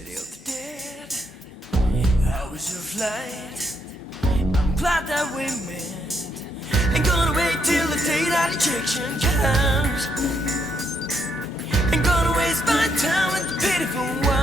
city of the dead. How was your flight? I'm glad that we met. Ain't gonna wait till the day that ejection comes. Ain't gonna waste my time with the pitiful one.